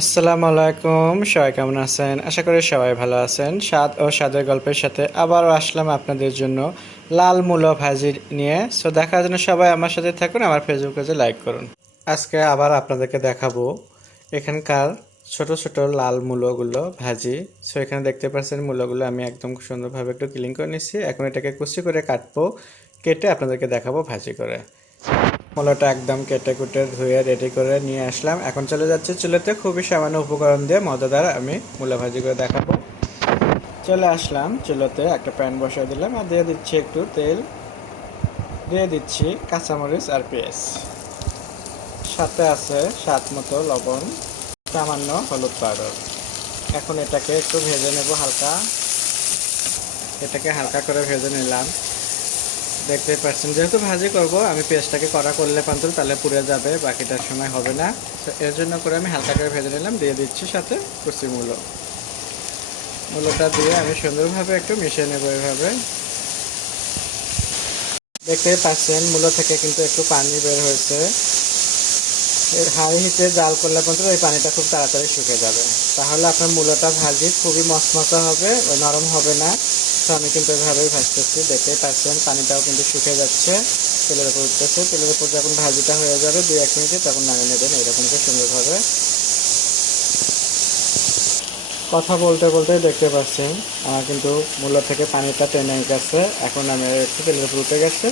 আসসালামু আলাইকুম, সবাই কেমন আছেন? আশা করি সবাই ভালো আছেন। স্বাদ ও স্বাদের গল্পের সাথে আবারও আসলাম আপনাদের জন্য লাল মূলো ভাজি নিয়ে। সো দেখার জন্য সবাই আমার সাথে থাকুন, আমার ফেসবুক পেজে লাইক করুন। আজকে আবার আপনাদেরকে দেখাবো এখানকার ছোট ছোট লাল মূলোগুলো ভাজি। সো এখানে দেখতে পাচ্ছেন মূলোগুলো আমি একদম সুন্দরভাবে একটু ক্লিন করে নিচ্ছি। এখন এটাকে কুচি করে কাটবো, কেটে আপনাদেরকে দেখাবো ভাজি করে। মূলাটা একদম কেটে কুটে ধুয়ে রেডি করে নিয়ে আসলাম। এখন চলে যাচ্ছে চুলাতে, খুবই সামান্য উপকরণ দিয়ে মজাদার আমি মূলা ভাজি করে দেখাবো। চলে আসলাম চুলাতে, একটা প্যান বসিয়ে দিলাম আর দিয়ে দিচ্ছি একটু তেল, দিয়ে দিচ্ছি কাঁচামরিচ আর পেঁয়াজ, সাথে আছে স্বাদ মতো লবণ, সামান্য হলুদ পাউডার। এখন এটাকে একটু ভেজে নেব হালকা, এটাকে হালকা করে ভেজে নিলাম। দেখতে পাচ্ছেন যেহেতু ভাজি করব, আমি পেঁয়াজটাকে কড়া করলে পান্তর তাহলে পুড়ে যাবে, বাকিটার সময় হবে না। তো এর জন্য করে আমি হালকা করে ভেজে নিলাম। দিয়ে দিচ্ছি সাথে কুচি মূলোটা দিয়ে আমি সুন্দরভাবে একটু মিশিয়ে নেব। এইভাবে দেখতে পাচ্ছেন মূলো থেকে কিন্তু একটু পানি বের হয়েছে। এর হাই হিটে জাল করলে পর্যন্ত এই পানিটা খুব তাড়াতাড়ি শুকিয়ে যাবে, তাহলে আপনার মূলোটা ভাজি খুবই মচমচা হবে, নরম হবে না। তো আমি কিন্তু এভাবেই ভাজতেছি, দেখতেই পাচ্ছেন পানিটাও কিন্তু শুকিয়ে যাচ্ছে, তেলের উপর উঠতেছে। তেলের উপর যখন ভাজিটা হয়ে যাবে 2-1 মিনিটে, তখন নামিয়ে নেবেন এরকম করে সুন্দরভাবে। কথা বলতে বলতে দেখতে পাচ্ছেন আমার কিন্তু মূলো থেকে পানিটা টেনে গেছে। এখন আমি একটু তেলের উপর উঠে গেছে।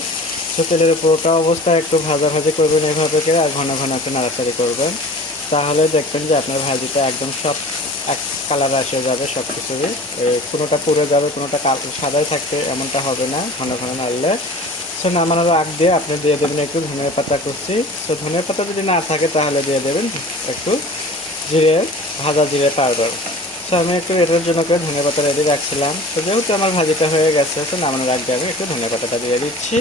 তো তেলের উপর ওঠা অবস্থায় একটু ভাজি করবেন এইভাবে করে, আর ঘন ঘন একটু নাড়াচাড়ি করবেন। তাহলে দেখবেন যে আপনার ভাজিটা একদম সব এক কালার এসে যাবে সব কিছুরই। কোনোটা পুড়ে যাবে, কোনোটা সাদাই থাকবে এমনটা হবে না ঘন ঘন নাড়লে। সো নামানোর আগ দিয়ে আপনি দিয়ে দেবেন একটু ধনিয়া পাতা কুচি। তো ধনিয়া পাতা যদি না থাকে তাহলে দিয়ে দেবেন একটু জিরে, ভাজা জিরে পাউডার। তো আমি একটু এটার জন্য করে ধনিয়া পাতা রেডি রাখছিলাম। তো যেহেতু আমার ভাজিটা হয়ে গেছে, তো নামানোর আগে আমি একটু ধনিয়া পাতাটা দিয়ে দিচ্ছি।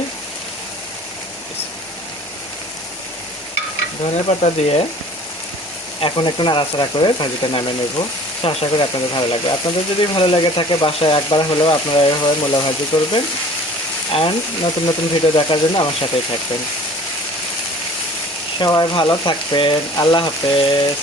ধনিয়া পাতা দিয়ে এখন একটু নাড়াচাড়া করে ভাজিটা নামিয়ে নেব। তো আশা করি আপনাদের ভালো লাগবে। আপনাদের যদি ভালো লাগে থাকে বাসায় একবার হলেও আপনারা এভাবে মূলা ভাজি করবেন। অ্যান্ড নতুন নতুন ভিডিও দেখার জন্য আমার সাথেই থাকবেন। সবাই ভালো থাকবেন। আল্লাহ হাফেজ।